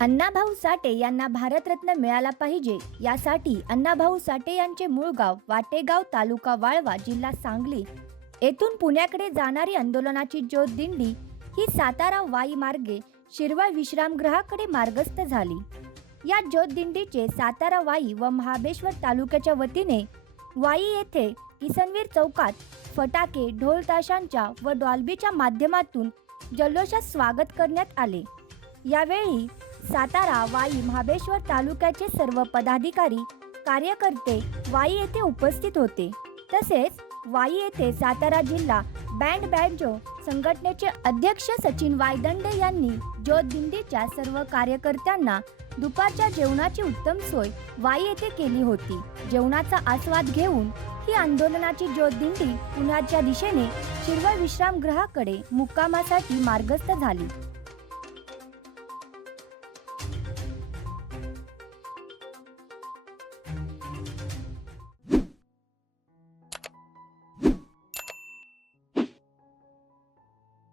अण्णाभाऊ साठे यांना भारतरत्न मिळाला पाहिजे. यासाठी अण्णाभाऊ साठे यांचे मूळ गाव वाटेगाव तालुका वाळवा जिल्हा सांगली. येथून पुण्याकडे जाणारी आंदोलनाची ज्योत दिंडी ही सातारा वाई मार्गे शिरवा विश्रामगृहाकडे मार्गस्थ झाली. या ज्योत दिंडीचे सातारा वाई व महाबेश्वर तालुक्याच्या वतीने वाई येथे किसनवीर चौकात फटाके ढोल ताशांच्या व डॉल्बीच्या माध्यमातून जल्लोषात स्वागत करण्यात आले. यावेळी सातारा वाई महाबेश्वर तालुक्याचे सर्व पदाधिकारी कार्यकर्ते वाई येथे उपस्थित होते. तसेच वाई येथे सातारा जिल्हा बँड बँजो संघटनेचे अध्यक्ष सचिन वायदंडे यांनी ज्योत दिंडीच्या सर्व कार्यकर्त्यांना दुपारच्या जेवणाची उत्तम सोय वाई येथे केली होती. जेवणाचा आस्वाद घेऊन ही आंदोलनाची ज्योत दिंडी पुण्याच्या दिशेने शिरवळ विश्रामगृहाकडे मुक्कामासाठी मार्गस्थ झाली.